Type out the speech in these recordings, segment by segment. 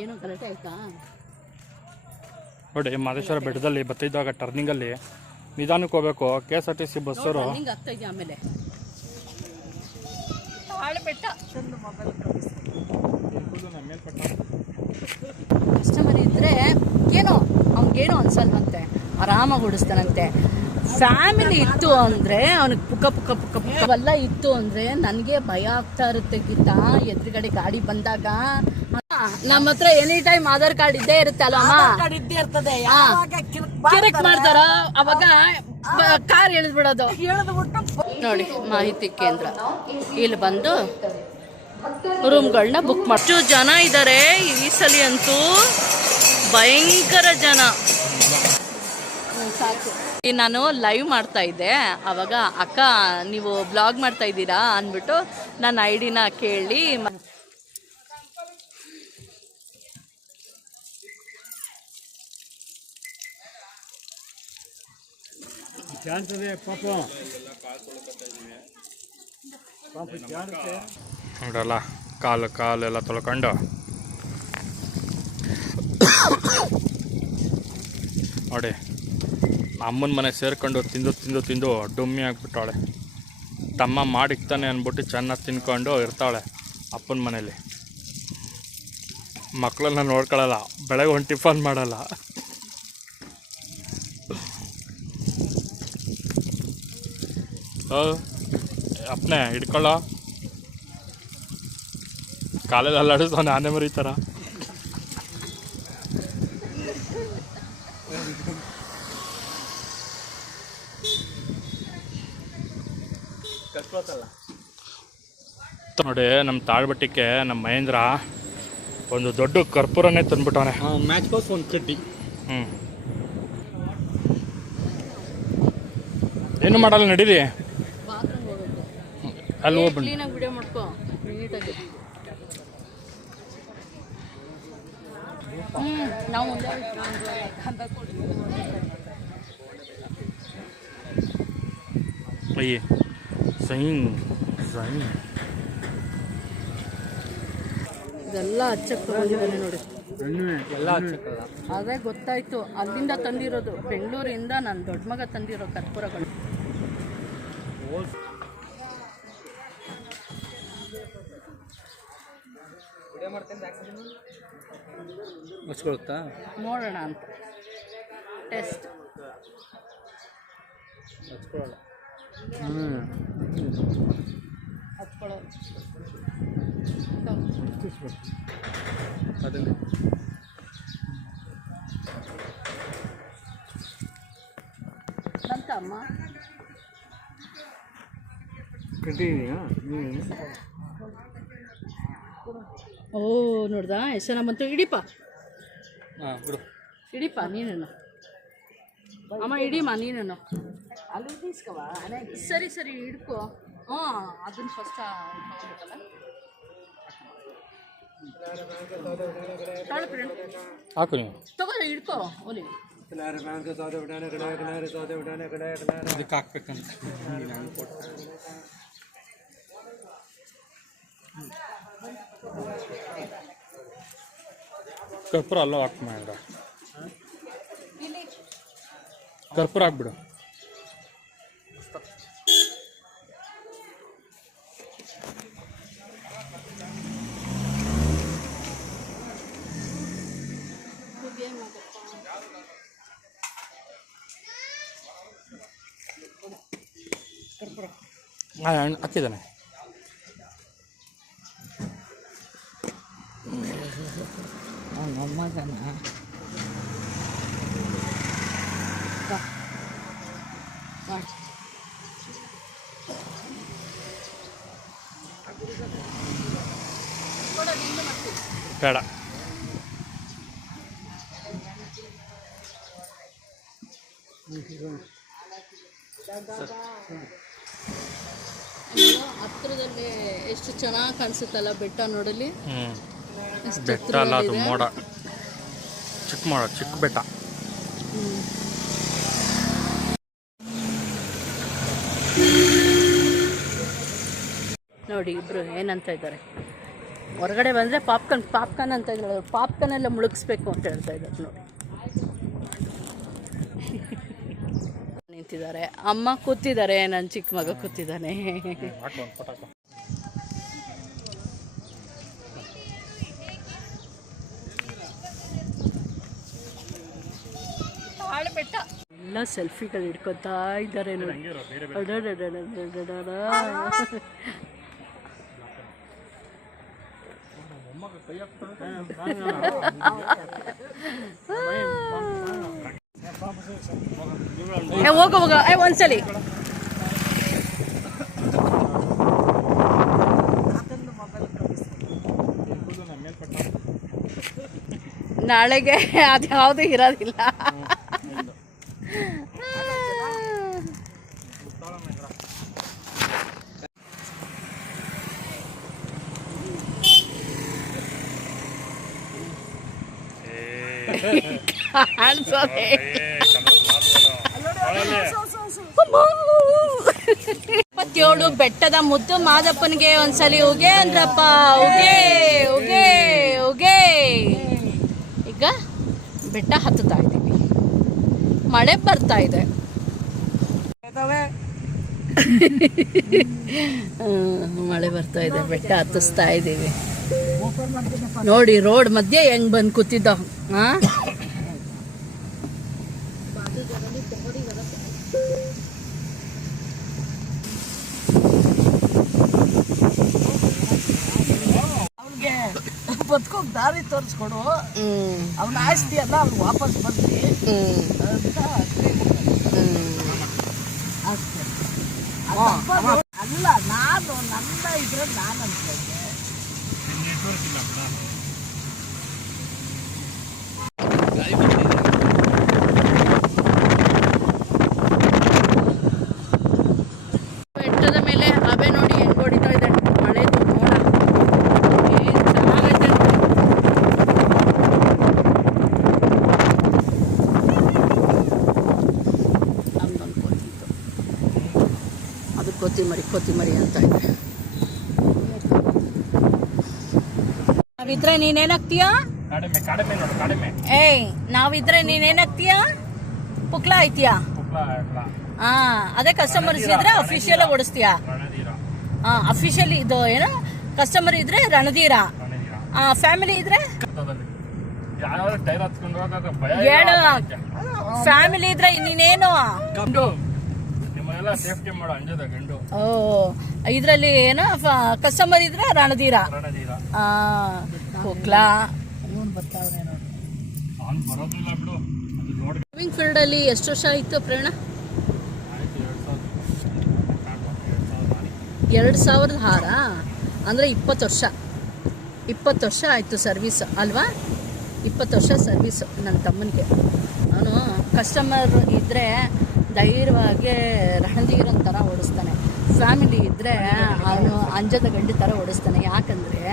ಏನು ಗಲಾಟೆ ಆಯ್ತಾ ನೋಡಿ ಮಾದೇಶ್ವರ ಬೆಟ್ಟದಲ್ಲಿ ಬರ್ತಿದ್ದಾಗ ಟರ್ನಿಂಗಲ್ಲಿ ನಿಧಾನಕ್ಕೆ ಹೋಗಬೇಕು. KSRTC ಬಸ್ಸವರು ಟರ್ನಿಂಗ್ ಆಗ್ತಾ ಇದೆಯಾ ಆಮೇಲೆ ಹಾಳೆ ಬೆಟ್ಟ ಕಸ್ಟಮರ್ ಇದ್ರೆ ಏನೋ ಅವ್ನಿಗೇನೋ ಅನ್ಸಲ್ವಂತೆ, ಆರಾಮಾಗಿ ಓಡಿಸ್ತಾನಂತೆ. ಫ್ಯಾಮಿಲಿ ಇತ್ತು ಅಂದರೆ ಅವ್ನಿಗೆ ಪುಕ್ಕ ಪುಕ್ಕ ಪುಕ್ಕ ಪುಕ್ಕವೆಲ್ಲ ಇತ್ತು ಅಂದರೆ ನನಗೆ ಭಯ ಆಗ್ತಾ ಇರುತ್ತೆ ಗೀತಾ. ಎದುರುಗಡೆ ಗಾಡಿ ಬಂದಾಗ ನಮ್ಮ ಹತ್ರ ಎನಿ ಟೈಮ್ ಆಧಾರ್ ಕಾರ್ಡ್ ಇದ್ದೇ ಇರುತ್ತೆ ಅಲ್ವಮ್ಮ, ಕಿರಿಕ್ ಮಾಡ್ತಾರ ಅವಾಗ ಕಾರ್ ಎಳೆದ್ಬಿಡೋದು. ನೋಡಿ ಮಾಹಿತಿ ಕೇಂದ್ರ, ಇಲ್ಲಿ ಬಂದು ರೂಮ್ಗಳನ್ನ ಬುಕ್ ಮಾಡಿ. ಎಷ್ಟು ಜನ ಇದ್ದಾರೆ ಈ ಸಲ ಅಂತೂ, ಭಯಂಕರ ಜನ. ಸಾಕು. ನಾನು ಲೈವ್ ಮಾಡ್ತಾ ಇದ್ದೆ, ಆವಾಗ ಅಕ್ಕ ನೀವು ಬ್ಲಾಗ್ ಮಾಡ್ತಾ ಇದ್ದೀರಾ ಅಂದ್ಬಿಟ್ಟು ನನ್ನ ಐಡಿನ ಕೇಳಿ ನೋಡಲ್ಲ ಕಾಲೆಲ್ಲ ತೊಳ್ಕೊಂಡು ನೋಡಿ ಅಮ್ಮನ ಮನೆ ಸೇರ್ಕೊಂಡು ತಿಂದು ಡುಮ್ಮಿ ಆಗಿಬಿಟ್ಟಾಳೆ. ತಮ್ಮ ಮಾಡಿಕ್ತಾನೆ ಅಂದ್ಬಿಟ್ಟು ಚೆನ್ನಾಗಿ ತಿನ್ಕೊಂಡು ಇರ್ತಾಳೆ ಅಪ್ಪನ ಮನೇಲಿ. ಮಕ್ಕಳನ್ನ ನೋಡ್ಕೊಳ್ಳಲ್ಲ, ಬೆಳಗ್ಗೆ ಒಂದು ಟಿಫನ್ ಮಾಡಲ್ಲ. ಅಪ್ಪನೇ ಹಿಡ್ಕೊಳ್ಳೋ, ಕಾಲೆಲ್ಲ ಅಲ್ಲಾಡಿಸ್ತಾನೆ ಆನೆ ಮರಿತಾರ. ನೋಡಿ ನಮ್ಮ ತಾಳ್ಬಟ್ಟಿಗೆ ನಮ್ಮ ಮಹೇಂದ್ರ ಒಂದು ದೊಡ್ಡ ಕರ್ಪೂರನೇ ತಂದ್ಬಿಟ್ಟವನೆ. ಮ್ಯಾಚ್ ಬಾಕ್ಸ್ ಒಂದು ಕಡ್ಡಿ. ಏನು ಮಾಡಲ್ಲ, ನಡೀರಿ ಅಲ್ಲಿ ಹೋಗ್ಬಂದು ವಿಡಿಯೋ ಮಾಡ್ಕೋ ನೀಟಾಗಿ. ನಾವು ಅಯ್ಯೇ ಸೈನ್ ಇದೆಲ್ಲ ಹಚ್ಚಕ್ಕೆ ಬಂದಿದ್ದಾನೆ ನೋಡಿ, ಎಲ್ಲ ಹಚ್ಚಕ್ಕಲ್ಲ. ಅದೇ ಗೊತ್ತಾಯ್ತು, ಅಲ್ಲಿಂದ ತಂದಿರೋದು. ಬೆಂಗಳೂರಿಂದ ನನ್ನ ದೊಡ್ಡ ಮಗ ತಂದಿರೋ ಕರ್ಪೂರಗಳು. ಹಚ್ಕೊಳುತ್ತಾ ನೋಡೋಣ ಅಂತ ಟೆಸ್ಟ್. ಹಚ್ಕೊಳ್ಳಲ್ಲ. ಹಚ್ಕೊಳ್ಳೋದು ಅದನ್ನೇ ನಂತ ಅಮ್ಮ ಕಟ್ಟಿದೀಯಾ? ಓ ನೋಡ್ದಾ ಎಷ್ಟು ಜನ ಬಂತು. ಇಡೀಪ ಬಿಡು, ಇಡೀಪ ನೀನೇನು ಅಮ್ಮ, ಇಡೀಮ್ಮ ನೀನೇನು ಅಲ್ಲಿ ಇಸ್ಕವ. ಸರಿ ಸರಿ ಹಿಡ್ಕೊ. ಅದನ್ನ ಫಸ್ಟ್ ಹಾಕು ನೀವು ತಗೋ, ಹಿಡ್ಕೊ. ಓಲಿ ಇದಕ್ಕೆ ಹಾಕ್ಬೇಕಂತ ಕರ್ಪೂರ ಅಲ್ಲೋ ಹಾಕಿ ಮಾಡಿದ್ರ ಕರ್ಪೂರ ಹಾಕ್ಬಿಡು. ಹಾಕಿದ್ದಾನೆ. ಬೇಡ, ಹತ್ರದಲ್ಲಿ ಎಷ್ಟು ಚೆನ್ನಾಗಿ ಕಾಣಿಸುತ್ತಲ್ಲ ಬೆಟ್ಟ ನೋಡಲಿ. ಬೆಟ್ಟ ಅಲ್ಲ ಅದು, ಮೋಡ, ಚಿಕ್ಕ ಬೆಟ್ಟ. ನೋಡಿ ಇಬ್ರು ಏನಂತ ಇದ್ದಾರೆ. ಹೊರಗಡೆ ಬಂದರೆ ಪಾಪ್ಕಾರ್ನ್ ಅಂತ ಇದ್ರು, ಪಾಪ್ಕಾರ್ನ್ ಎಲ್ಲ ಮುಳುಗಿಸ್ಬೇಕು ಅಂತ ಹೇಳ್ತಾ ಇದ್ದಾರೆ ನೋಡಿ. ನಿಂತಿದ್ದಾರೆ, ಅಮ್ಮ ಕೂತಿದ್ದಾರೆ, ನನ್ನ ಚಿಕ್ಕ ಮಗ ಕೂತಿದ್ದಾನೆ. ಬೆಟ್ಟ ಎಲ್ಲ ಸೆಲ್ಫಿಗಳು ಹಿಡ್ಕೊತಾ ಇದ್ದಾರೆ ನೋಡಿ. ಹೋಗ ಒಂದ್ಸಲಿ ನಾಳೆಗೆ ಅದು ಯಾವುದು ಇರೋದಿಲ್ಲ. ಕಾಣಿಸೋದೆ 27 ಬೆಟ್ಟದ ಮುದ್ದು ಮಾದಪ್ಪನಿಗೆ ಒಂದ್ಸಲಿ ಉಗೆ ಅಂದ್ರಪ್ಪ. ಉಗೆ ಉಗೆ ಉಗೆ. ಈಗ ಬೆಟ್ಟ ಹತ್ತುತ್ತಾ ಇದ್ದೀವಿ, ಮಳೆ ಬರ್ತಾ ಇದೆ. ಮಳೆ ಬರ್ತಾ ಇದೆ, ಬೆಟ್ಟ ಹತ್ತಿಸ್ತಾ ಇದ್ದೀವಿ ನೋಡಿ. ರೋಡ್ ಮಧ್ಯೆ ಹೆಂಗ್ ಬಂದು ಕೂತಿದ್ದ. ಅವ್ನಿಗೆ ಬದುಕೋಕ್ ದಾರಿ ತೋರಿಸ್ಕೊಡು, ಅವ್ನ ಆಸ್ತಿ ಎಲ್ಲ ಅವ್ನು ವಾಪಸ್ ಬಂದ್ರಿ ಅಂತ ಅಷ್ಟೇ. ಅಲ್ಲ, ನಾನು ನನ್ನ ಇದ್ರೆ ನಾನು ಅನ್ಕೊಂಡೆ. ಬೆಟ್ಟದ ಮೇಲೆ ಹಬೆ ನೋಡಿ ಹೆಂಗ್ ಹೊಡಿತಾ ಇದೆ, ಮಳೆದು ಮೋಡ ಏನ್ ಚೆನ್ನಾಗೈತೆ ನೋಡಿ. ಹಂಗ್ ಅನ್ಕೊತಿತ್ತು, ಅದು ಕೊತ್ತಿಮರಿ ಅಂತ ಇದೆ. ನಾವಿದ್ರೆ ನೀನೇನಾಗ್ತೀಯಾ? ಏಯ್, ನಾವಿದ್ರೆ ನೀನೇನಾಗ್ತೀಯಾ? ಪುಕ್ಲ ಐತಿಯಾ? ಅದೇ ಕಸ್ಟಮರ್ಸ್ ಇದ್ರೆ ಅಫಿಷಿಯಲ್ ಓಡಿಸ್ತೀಯಾ? ಅಫಿಷಿಯಲ್ ಇದು ಏನು, ಕಸ್ಟಮರ್ ಇದ್ರೆ ರಣಧೀರ, ಫ್ಯಾಮಿಲಿ ಇದ್ರೆ ಹೇಳು. ಫ್ಯಾಮಿಲಿ ಇದ್ರೆ ನೀನೇನು? ಓ, ಇದ್ರಲ್ಲಿ ಏನು ಕಸ್ಟಮರ್ ಇದ್ರೆ ರಣಧೀರ. ಪುಕ್ಲ. ಡ್ರೈವಿಂಗ್ ಫೀಲ್ಡ್ ಅಲ್ಲಿ ಎಷ್ಟು ವರ್ಷ ಆಯ್ತು ಪ್ರಯಾಣ? 2006 ಅಂದರೆ 20 ವರ್ಷ. 20 ವರ್ಷ ಆಯಿತು ಸರ್ವೀಸ್ ಅಲ್ವಾ? 20 ವರ್ಷ ಸರ್ವೀಸು ನನ್ನ ತಮ್ಮನಿಗೆ. ಅವನು ಕಸ್ಟಮರ್ ಇದ್ದರೆ ಧೈರ್ಯವಾಗಿ ರಣಧೀರನ್ ಥರ ಓಡಿಸ್ತಾನೆ, ಫ್ಯಾಮಿಲಿ ಇದ್ದರೆ ಅವನು ಅಂಜದ ಗಂಡು ಥರ ಓಡಿಸ್ತಾನೆ. ಯಾಕಂದರೆ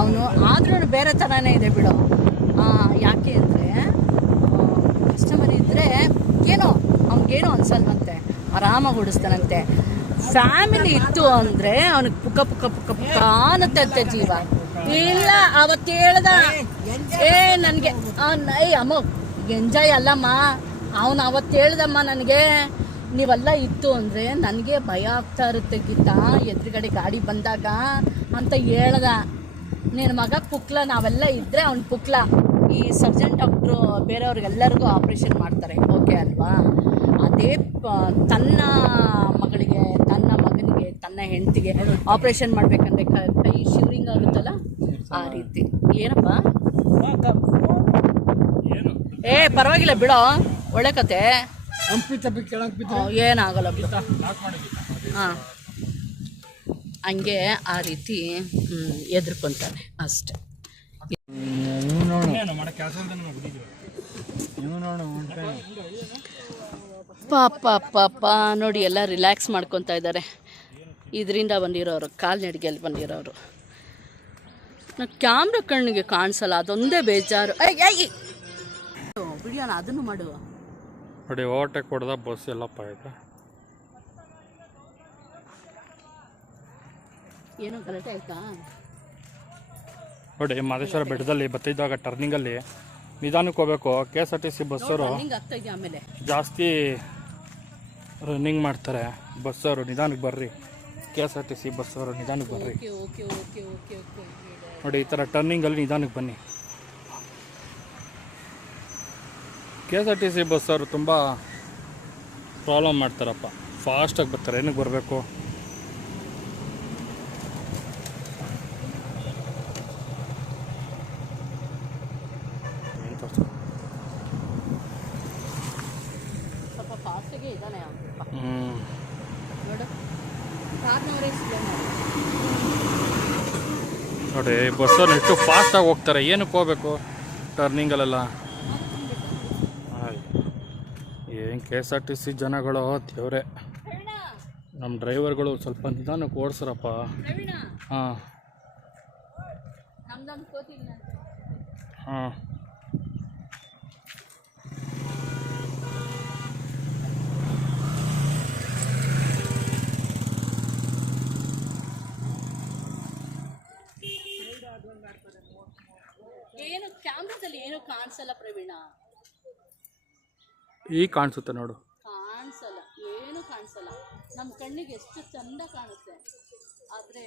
ಅವನು ಆದ್ರೂ ಬೇರೆ ಥರನೇ ಇದೆ ಬಿಡು. ಯಾಕೆ ಅಂದರೆ ಕಸ್ಟಮರ್ ಇದ್ದರೆ ಏನೋ ಅವ್ನಿಗೇನೋ ಅನ್ಸಲ್ವಂತೆ, ಆರಾಮಾಗಿ ಓಡಿಸ್ತಾನಂತೆ. ಫ್ಯಾಮಿಲಿ ಇತ್ತು ಅಂದರೆ ಅವನಿಗೆ ಪುಕ್ಕ ಪುಕ್ಕ ಪುಕ್ಕ ಪುಕ್ಕ ಅನ್ನತ್ತೆ ಜೀವ. ಇಲ್ಲ, ಅವತ್ತು ಹೇಳ್ದ ನನಗೆ ಅಮ್ಮ ಎಂಜಾಯ್ ಅಲ್ಲಮ್ಮ, ಅವನು ಅವತ್ತು ಹೇಳ್ದಮ್ಮ ನನಗೆ, ನೀವೆಲ್ಲ ಇತ್ತು ಅಂದರೆ ನನಗೆ ಭಯ ಆಗ್ತಾ ಇರುತ್ತೆ ಗೀತಾ, ಎದುರುಗಡೆ ಗಾಡಿ ಬಂದಾಗ ಅಂತ ಹೇಳ್ದ. ನಿನ್ನ ಮಗ ಪುಕ್ಲ, ನಾವೆಲ್ಲ ಇದ್ದರೆ ಅವ್ನು ಪುಕ್ಲ. ಈ ಸರ್ಜನ್ ಡಾಕ್ಟ್ರು ಬೇರೆಯವ್ರಿಗೆಲ್ಲರಿಗೂ ಆಪ್ರೇಷನ್ ಮಾಡ್ತಾರೆ, ಓಕೆ ಅಲ್ವಾ? ಅದೇ ತನ್ನ ಮಗಳಿಗೆ, ತನ್ನ ಮಗನಿಗೆ, ತನ್ನ ಹೆಂಡತಿಗೆ ಆಪ್ರೇಷನ್ ಮಾಡ್ಬೇಕಂದ್ರೆ ಕೈ ಶಿವರಿಂಗ್ ಆಗುತ್ತಲ್ಲ, ಆ ರೀತಿ. ಏನಪ್ಪ ಪರವಾಗಿಲ್ಲ ಬಿಡೋ, ಒಳ್ಳೆ ಕತೆ. ಏನಾಗಲ್ಲ ಬಿಡು. ಹಾಂ, ಹಂಗೆ ಆ ರೀತಿ ಎದ್ರುಕೊಂತಾನೆ ಅಷ್ಟೆ. ಪಾಪ ನೋಡಿ, ಎಲ್ಲ ರಿಲ್ಯಾಕ್ಸ್ ಮಾಡ್ಕೊತಾ ಇದ್ದಾರೆ. ಇದರಿಂದ ಬಂದಿರೋರು, ಕಾಲ್ನಡಿಗೆಯಲ್ಲಿ ಬಂದಿರೋರು. ನಾನು ಕ್ಯಾಮ್ರಾ ಕಣ್ಣಿಗೆ ಕಾಣಿಸಲ್ಲ, ಅದೊಂದೇ ಬೇಜಾರು. ಬಿಡಿಯೋಣ, ಅದನ್ನು ಮಾಡುವ ನೋಡಿ. ಓವರ್ಟೇಕ್ ಹೊಡೆದ ಬಸ್ ಎಲ್ಲಪ್ಪ ಆಯ್ತಾ. ಏನೋ ಗಲಾಟೆ ಆಯ್ತಾ? ನೋಡಿ ಮಹದೇಶ್ವರ ಬೆಟ್ಟದಲ್ಲಿ ಬರ್ತಿದ್ದಾಗ ಟರ್ನಿಂಗಲ್ಲಿ ನಿಧಾನಕ್ಕೆ ಹೋಗ್ಬೇಕು. KSRTC ಬಸ್ಸವರು ಆಗ್ತಾ ಇದೆಯಾ ಆಮೇಲೆ ಜಾಸ್ತಿ ರನ್ನಿಂಗ್ ಮಾಡ್ತಾರೆ. ಬಸ್ಸವರು ನಿಧಾನಕ್ಕೆ ಬರ್ರಿ, KSRTC ಬಸ್ಸವರು ನಿಧಾನಕ್ಕೆ ಬರ್ರಿ. Okay okay okay okay okay ನೋಡಿ ಈ ಥರ ಟರ್ನಿಂಗಲ್ಲಿ ನಿಧಾನಕ್ಕೆ ಬನ್ನಿ. KSRTC ಬಸ್ಸವರು ತುಂಬ ಪ್ರಾಬ್ಲಮ್ ಮಾಡ್ತಾರಪ್ಪ, ಫಾಸ್ಟಾಗಿ ಬರ್ತಾರೆ. ಏನಕ್ಕೆ ಬರಬೇಕು? ಸ್ವಲ್ಪ ಫಾಸ್ಟಾಗೆ ಇದ್ದಾನೆ ಹ್ಞೂ ನೋಡು, ಕಾರ್ನವರೇ ಸ್ಲೋ ಮಾಡಿ. ನೋಡಿ ಬಸ್ಸವ್ರು ಎಷ್ಟು ಫಾಸ್ಟಾಗಿ ಹೋಗ್ತಾರೆ. ಏನಕ್ಕೆ ಹೋಗ್ಬೇಕು ಟರ್ನಿಂಗಲ್ಲೆಲ್ಲ? ಏನು KSRTC ಜನಗಳು ದೇವ್ರೆ. ನಮ್ಮ ಡ್ರೈವರ್ಗಳು ಸ್ವಲ್ಪ ನಿಧಾನಕ್ಕೆ ಓಡಿಸ್ರಪ್ಪ. ಹಾಂ ಹಾಂ ಏನು ಕ್ಯಾಮ್ರಾದಲ್ಲಿ ಏನು ಕಾಣಿಸಲ್ಲ ಪ್ರವೀಣ. ಈಗ ಕಾಣಿಸುತ್ತೆ ನೋಡು. ಕಾಣಿಸಲ್ಲ, ಏನು ಕಾಣಿಸಲ್ಲ. ನಮ್ಮ ಕಣ್ಣಿಗೆ ಎಷ್ಟು ಚಂದ ಕಾಣುತ್ತೆ. ಆದರೆ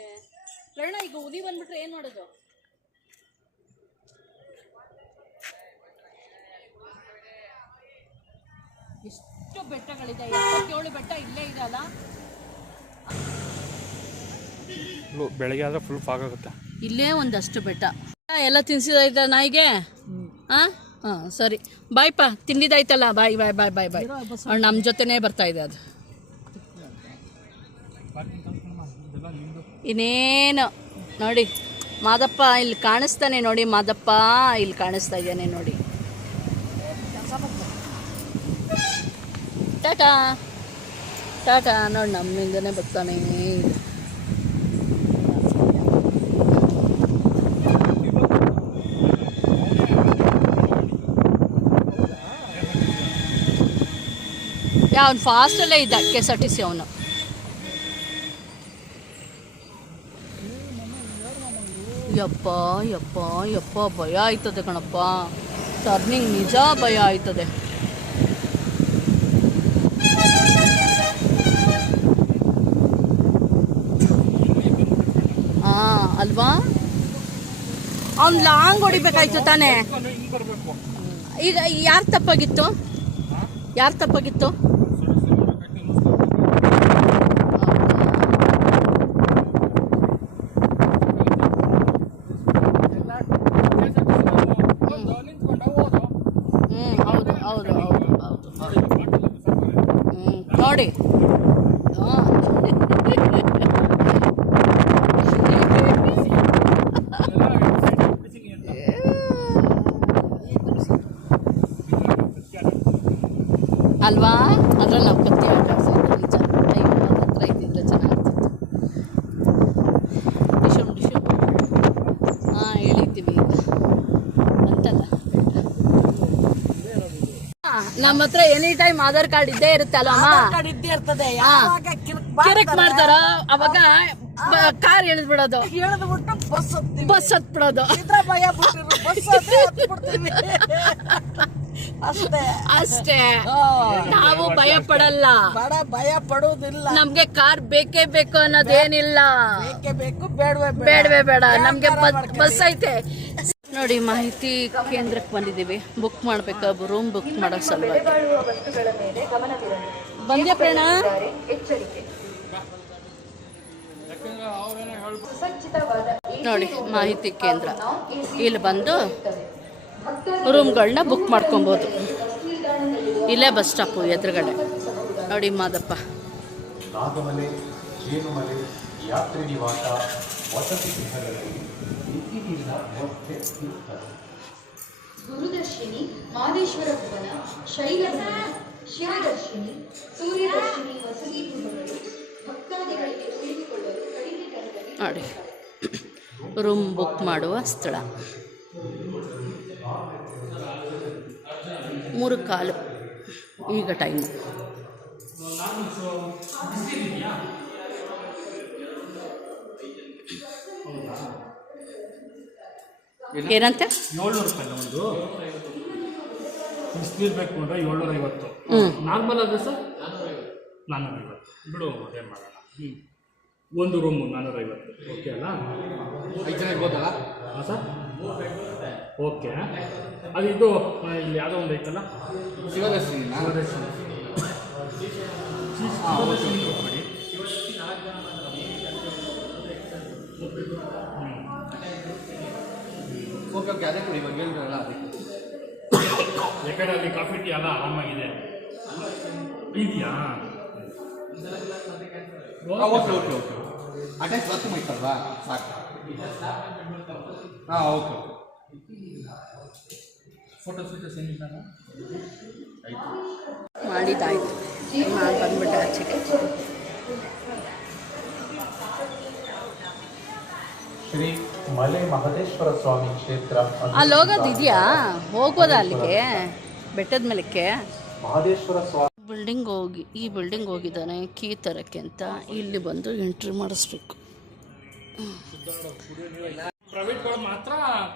ಪ್ರವೀಣ ಈಗ ಉದಿ ಬಂದ್ಬಿಟ್ರೆ ಏನು ಮಾಡೋದು? ಎಷ್ಟು ಬೆಟ್ಟಗಳಿದೆ, 27 ಬೆಟ್ಟ ಇಲ್ಲೇ ಇದೆಯಲ್ಲ. ಬೆಳಗ್ಗೆ ಆದರೆ ಫುಲ್ ಫಾಗ್ ಆಗುತ್ತೆ. ಇಲ್ಲೇ ಒಂದಷ್ಟು ಬೆಟ್ಟ ಎಲ್ಲ ತಿನ್ಸಿದಾಯ್ತಾ ನಾಯಿಗೆ? ಹಾಂ ಹಾಂ ಸರಿ, ಬಾಯ್ಪ, ತಿಂಡಿದಾಯ್ತಲ್ಲ, ಬಾಯ್ ಬಾಯ್ ಬಾಯ್ ಬಾಯ್ ಬಾಯ್. ಅವ್ಳು ನಮ್ಮ ಜೊತೆನೇ ಬರ್ತಾ ಇದೆ. ಅದು ಇನ್ನೇನು ನೋಡಿ ಮಾದಪ್ಪ ಇಲ್ಲಿ ಕಾಣಿಸ್ತಾನೆ. ನೋಡಿ ಮಾದಪ್ಪ ಇಲ್ಲಿ ಕಾಣಿಸ್ತಾ ಇದ್ದಾನೆ ನೋಡಿ. ಟಾಟಾ ಟಾಟಾ ನೋಡಿ, ನಮ್ಮಿಂದನೇ ಬರ್ತಾನೆ. ಅವ್ನು ಫಾಸ್ಟಲ್ಲೇ ಇದ್ದ KSRTC ಅವನು. ಯಪ್ಪ ಯಪ್ಪ ಯಪ್ಪ ಭಯ ಆಯ್ತದೆ ಕಣಪ್ಪ. ಟರ್ನಿಂಗ್ ನಿಜ ಭಯ ಆಯ್ತದೆ. ಹಾಂ ಅಲ್ವಾ? ಅವ್ನು ಲಾಂಗ್ ಹೊಡಿಬೇಕಾಯ್ತು ತಾನೇ. ಈಗ ಯಾರು ತಪ್ಪಾಗಿತ್ತು? ಯಾರು ತಪ್ಪಾಗಿತ್ತು? ಹೌದು ಹೌದು ಹೌದು ಹೌದು ನೋಡಿ. ಅಲ್ವಾ? ಅದ್ರಲ್ಲಿ ನಾವು ಕತ್ತಿ ಆಟ ಆಡ್ಸಿದ್ವಿ. ನಿಜ ಟೈಮ್ ಹತ್ರ ಇದ್ದಿದ್ರೆ ಚೆನ್ನಾಗ್ತಿತ್ತು. ಡಿಶಮ್ ಡಿಶಮ್ ಹಾಂ ಹೇಳಿದ್ದೀವಿ ಈಗ ಅಂತಲ್ಲ. ನಮ್ಮ ಹತ್ರ ಎನಿ ಟೈಮ್ ಆಧಾರ್ ಕಾರ್ಡ್ ಇದ್ದೇ ಇರುತ್ತೆ ಅಲ್ಲಮ್ಮ. ಇದ್ದೇ ಇರ್ತದೆ. ಕಿರಕ್ ಮಾಡ್ತಾರ ಅವಾಗ ಕಾರ್ ಎಳೆದ್ಬಿಡೋದು, ಹೇಳಿದ್ಬಿಟ್ಟು ಬಸ್ ಹತ್ಬಿಡೋದು. ಭಯ ಬಿಟ್ಟಿರು, ಬಸ್ ಹತ್ಬಿಡ್ತೀವಿ ಅಷ್ಟೇ ಅಷ್ಟೇ. ನಾವು ಭಯ ಪಡಲ್ಲ, ಭಯ ಪಡುವುದಿಲ್ಲ. ನಮ್ಗೆ ಕಾರ್ ಬೇಕೇ ಬೇಕು ಅನ್ನೋದೇನಿಲ್ಲ. ಬೇಕೇ ಬೇಕು, ಬೇಡವೇ ಬೇಡವೇ ಬೇಡ, ನಮ್ಗೆ ಬಸ್ ಐತೆ. ನೋಡಿ ಮಾಹಿತಿ ಕೇಂದ್ರಕ್ಕೆ ಬಂದಿದ್ದೀವಿ. ಬುಕ್ ಮಾಡ್ಬೇಕು, ರೂಮ್ ಬುಕ್ ಮಾಡೋ ಸಲುವಾಗಿ. ಬಂದ್ಯಾ ಪ್ರೇಣ? ನೋಡಿ ಮಾಹಿತಿ ಕೇಂದ್ರ. ಇಲ್ಲಿ ಬಂದು ರೂಮ್ಗಳನ್ನ ಬುಕ್ ಮಾಡ್ಕೊಬೋದು. ಇಲ್ಲೇ ಬಸ್ ಸ್ಟಾಪು ಎದುರುಗಡೆ. ನೋಡಿ ಮಾದಪ್ಪ. ನಾಗಮಲೆ, ಜೇನುಮಲೆ, ಯಾತ್ರಿ ನಿವಾಸ, ವಸತಿ ಗೃಹಗಳಲ್ಲಿ ನಿತ್ಯನೀರಿನ ವ್ಯವಸ್ಥೆ ಇರುತ್ತದೆ. ಗುರುದರ್ಶಿನಿ, ಮಾದೇಶ್ವರ ಭವನ, ಶೈಲಭವನ, ಶಿವದರ್ಶಿನಿ, ಸೂರ್ಯದರ್ಶಿನಿ ವಸತಿ ಗೃಹಗಳು ಭಕ್ತಾದಿಗಳಿಗೆ ಉಳಿದುಕೊಳ್ಳಲು ಕಡಿಮೆ ದರದಲ್ಲಿ ನೋಡಿ ರೂಮ್ ಬುಕ್ ಮಾಡುವ ಸ್ಥಳ. 3:15 ಈಗ ಟೈಮು. ಏನಂತೆ 700 ರೂಪಾಯಿ ಒಂದು ಬಿಸಿನೀರು ಬೇಕು ಅಂದರೆ 750. ನಾರ್ಮಲ್ ಆದರೆ ಸರ್ 450 ಬಿಡು, ಅದೇ ಮಾಡೋಣ. ಒಂದು ರೂಮು 450 ಓಕೆ ಅಲ್ಲ? 5 ಜನ ಇರ್ಬೋದಲ್ಲ? ಹಾಂ ಸರ್, ಓಕೆ. ಅದು ಇದು ಇಲ್ಲಿ ಯಾವುದೋ ಒಂದು ಐತಲ್ಲ, ಶಿವದರ್ಶಿನಿನಾ? ಶಿವದರ್ಶಿನಿ ಕೊಟ್ಬಿಡಿ. ಓಕೆ ಓಕೆ, ಅದೇ ಕೊಡಿ, ಇವಾಗ ಹೇಳಿದ್ರಲ್ಲ ಅದಕ್ಕೆ. ಯಾಕಂದ್ರೆ ಅಲ್ಲಿ ಕಾಫಿ ಟೀ ಎಲ್ಲ ಆರಾಮಾಗಿದೆ ಇದೆಯಾ? Okay okay okay, attach bathroom ಐತಲ್ವಾ, ಸಾಕು. ಹಾಂ ಓಕೆ ಓಕೆ. ಫೋಟೋಸ್ ಏನಿಲ್ಲ ಆಯಿತು. ಮಾಡಿದ್ದಾಯ್ತು. ನಾನು ಬಂದ್ಬಿಟ್ಟೆ ಆಚೆಗೆ. ಶ್ರೀ ಮಲೆ ಮಹದೇಶ್ವರ ಸ್ವಾಮಿ ಕ್ಷೇತ್ರ ಅಲ್ಲಿ ಹೋಗೋದು ಇದೆಯಾ? ಹೋಗ್ಬೋದಾ ಅಲ್ಲಿಗೆ, ಬೆಟ್ಟದ ಮೇಲಕ್ಕೆ? ಮಹದೇಶ್ವರ ಸ್ವಾಮಿ ಈ ಬಿಲ್ಡಿಂಗ್ ಹೋಗಿದ್ದಾನೆ ಕೀ ತರಕ್ಕೆ ಅಂತ. ಇಲ್ಲಿ ಬಂದು ಎಂಟ್ರಿ ಮಾಡಿಸ್ಬೇಕು. ಪ್ರೈವೇಟ್ಗಳು ಮಾತ್ರ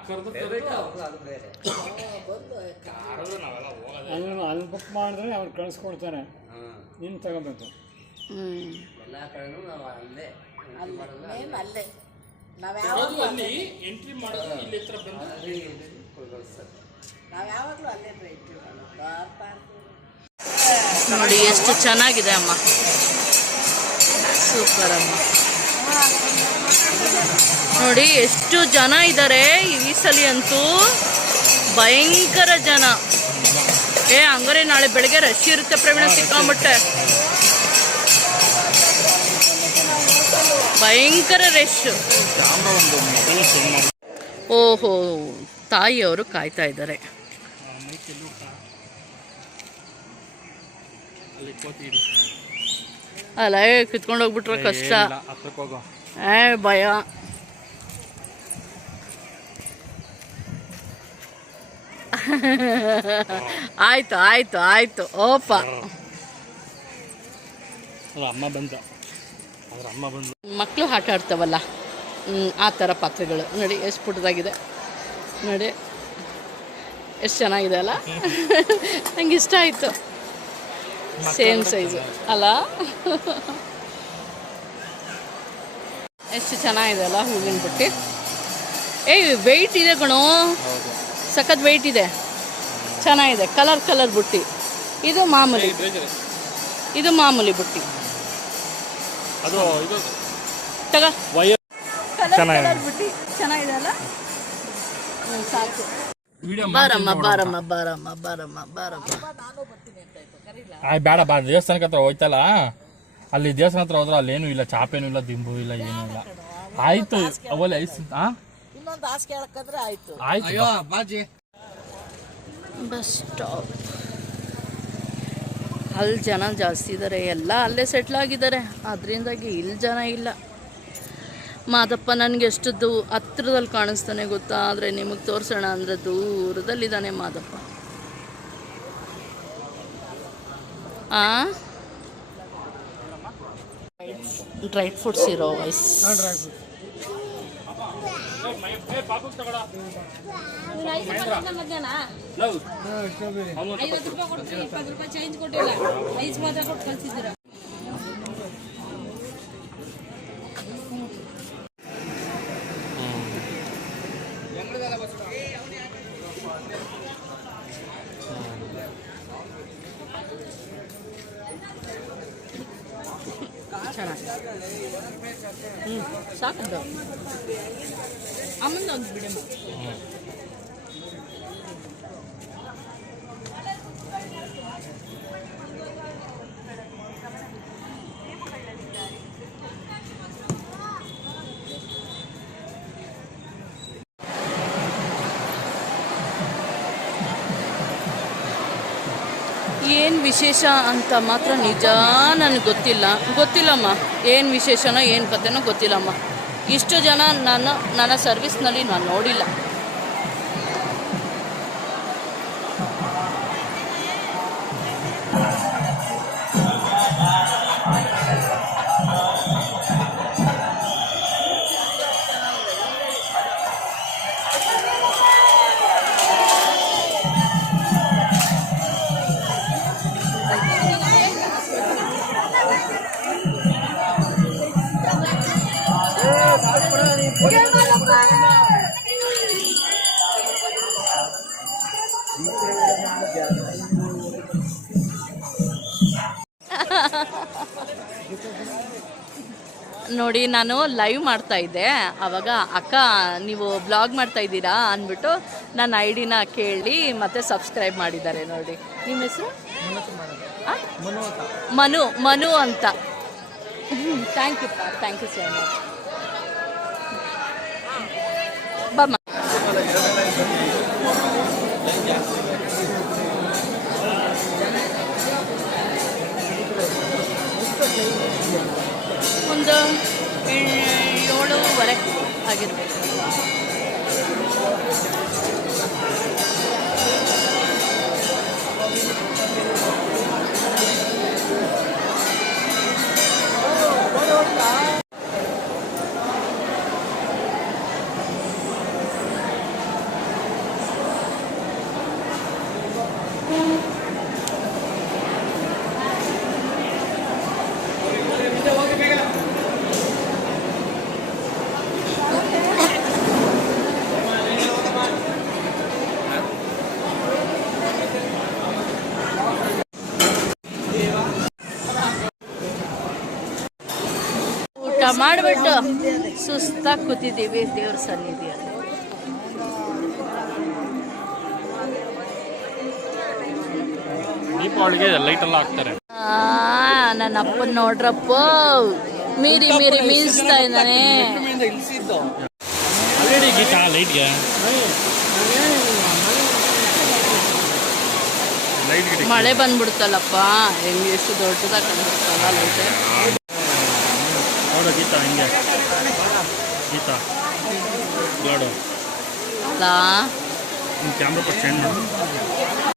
ಕರೆದು ಅಲ್ಲಿ ಬುಕ್ ಮಾಡಿದ್ರೆ ಅವ್ರು ಕಳಿಸ್ಕೊಡ್ತಾರೆ, ನೀನು ತಗೋಬೇಕು. ಎಲ್ಲ ಕಡೆನೂ ನಾವು ಅಲ್ಲೇ ಅಲ್ಲೇ ಅಲ್ಲಿ ಎಂಟ್ರಿ ಮಾಡೋದು ಇಲ್ಲಿ ಹತ್ರ ಬಂದು ನಾವು ಯಾವಾಗಲೂ ಅಲ್ಲೇ ಎಂಟ್ರಿ ನೋಡಿ ಎಷ್ಟು ಚೆನ್ನಾಗಿದೆ ಅಮ್ಮ, ಸೂಪರ್ ಅಮ್ಮ. ನೋಡಿ ಎಷ್ಟು ಜನ ಇದ್ದಾರೆ ಈ ಸಲ ಅಂತೂ, ಭಯಂಕರ ಜನ. ಹಂಗಾರೆ ನಾಳೆ ಬೆಳಗ್ಗೆ ರಶ್ ಇರುತ್ತೆ ಪ್ರವೀಣ, ಸಿಕ್ಕಾಂಬಿಟ್ಟೆ ಭಯಂಕರ ರಶ್. ಓಹೋ, ತಾಯಿಯವರು ಕಾಯ್ತಾ ಇದ್ದಾರೆ. ಅಲ್ಲ ಕಿತ್ಕೊಂಡು ಹೋಗ್ಬಿಟ್ರೆ ಕಷ್ಟ. ಭಯ. ಆಯ್ತು ಆಯ್ತು ಆಯ್ತು. ಓಪ ಅಮ್ಮ ಬಂದ, ಅಮ್ಮ ಬಂದು ಮಕ್ಕಳು ಆಟ ಆಡ್ತಾವಲ್ಲ, ಆ ಥರ ಪಾತ್ರೆಗಳು ನೋಡಿ ಎಷ್ಟು ಪುಟ್ಟದಾಗಿದೆ. ನೋಡಿ ಎಷ್ಟು ಚೆನ್ನಾಗಿದೆ ಅಲ್ಲ, ನಂಗೆ ಇಷ್ಟ ಆಯಿತು. ಸೇಮ್ ಸೈಜು ಅಲ್ಲ, ಎಷ್ಟು ಚೆನ್ನಾಗಿದೆ ಅಲ್ಲ ಹೂವಿನ ಬುಟ್ಟಿ. ವೆಯ್ಟ್ ಇದೆ ಕಣೋ, ಸಖತ್ ವೆಯ್ಟ್ ಇದೆ, ಚೆನ್ನಾಗಿದೆ. ಕಲರ್ ಬುಟ್ಟಿ. ಇದು ಮಾಮೂಲಿ ಬುಟ್ಟಿ. ಅದು ಇದು ತಗ ಚೆನ್ನಾಗಿದೆ. ಕಲರ್ ಬುಟ್ಟಿ ಚೆನ್ನಾಗಿದೆ ಅಲ್ಲ, ಸಾಕು. ಬಾರಮ್ಮ. ಬೇಡ ಬಾ, ದೇವಸ್ಥಾನಕ್ಕೆ ಹತ್ರ ಹೋಯ್ತಲ್ಲ, ಅಲ್ಲಿ ದೇವಸ್ಥಾನ ಹತ್ರ ಹೋದ್ರೆ ಅಲ್ಲೇನು ಇಲ್ಲ, ಚಾಪೇನು ಇಲ್ಲ, ದಿಂಬು ಇಲ್ಲ, ಏನೂ ಇಲ್ಲ. ಆಯ್ತು ಅವಲ್ಲಿ ಇನ್ನೊಂದು ಹಾಸಿಗೆ ಹೇಳಕ್ಕಂದ್ರೆ ಆಯ್ತು. ಆಯ್ತು ಬಾಜಿ. Bus stop. ಅಲ್ಲಿ ಜನ ಜಾಸ್ತಿ ಇದ್ದಾರೆ, ಎಲ್ಲ ಅಲ್ಲೇ ಸೆಟ್ಲ್ ಆಗಿದ್ದಾರೆ, ಅದರಿಂದಾಗಿ ಇಲ್ಲಿ ಜನ ಇಲ್ಲ. ಮಾದಪ್ಪ ನನಗೆ ಎಷ್ಟು ಹತ್ರದಲ್ಲಿ ಕಾಣಿಸ್ತಾನೆ ಗೊತ್ತಾ, ಆದರೆ ನಿಮಗೆ ತೋರಿಸೋಣ ಅಂದರೆ ದೂರದಲ್ಲಿದ್ದಾನೆ ಮಾದಪ್ಪ. ಡ್ರೈ ಫ್ರೂಟ್ಸ್ ಇರೋ ವಯಸ್. ಸಾಕದು ಅಮ್ಮಂದು ಒಂದು ಬಿಡಮ್ಮ. ಏನು ವಿಶೇಷ ಅಂತ ಮಾತ್ರ ನಿಜ ನನಗೆ ಗೊತ್ತಿಲ್ಲಮ್ಮ. ಏನು ವಿಶೇಷನೋ ಏನು ಕಥೆನೋ ಗೊತ್ತಿಲ್ಲಮ್ಮ. ಇಷ್ಟು ಜನ ನನ್ನ ಸರ್ವಿಸ್ನಲ್ಲಿ ನಾನು ನೋಡಿಲ್ಲ. ನೋಡಿ ನಾನು ಲೈವ್ ಮಾಡ್ತಾ ಇದ್ದೆ, ಆವಾಗ ಅಕ್ಕ ನೀವು ಬ್ಲಾಗ್ ಮಾಡ್ತಾ ಇದ್ದೀರಾ ಅಂದ್ಬಿಟ್ಟು ನನ್ನ ಐಡಿನ ಕೇಳಿ ಮತ್ತೆ ಸಬ್ಸ್ಕ್ರೈಬ್ ಮಾಡಿದ್ದಾರೆ ನೋಡಿ. ನಿಮ್ಮ ಹೆಸರು? ಮನು ಅಂತ. Thank you so much. ಬಮ್ಮ ಒಂದು 7:30 ಆಗಿರ್ಬೇಕು. ಊಟ ಮಾಡಿಬಿಟ್ಟು ಸುಸ್ತಾಗಿ ಕೂತಿದ್ದೀವಿ ದೇವ್ರ ಸನ್ನಿಧಿಯಲ್ಲಿ. ದೀಪಾವಳಿಗೆ ಲೈಟ್ ಎಲ್ಲ ಹಾಕ್ತಾರೆ. ನನ್ನ ಅಪ್ಪನ ನೋಡ್ರಪ್ಪ, ಮೀರಿ ಮೀರಿಸ್ತಾ ಇದ್ದಾನೆ. ಅಲ್ಲೇಡಿ ಗೀತಾ ಲೈಟ್ಗೆ ಮಳೆ ಬಂದ್ಬಿಡ್ತಲ್ಲಪ್ಪ, ಹೆಂಗೆ ಎಷ್ಟು ದೊಡ್ಡದಾಗಿ ಕಂಡ್ಬಿಡ್ತಲ್ಲ ಲೈಟ್. ನೋಡು ಗೀತಾ ಹಿಂಗೆ, ಗೀತಾ ನೋಡು ಅಲ್ಲ ನಿಮ್ಮ ಕ್ಯಾಮ್ರಾ ಚೇಂಜ್ ಮಾಡು.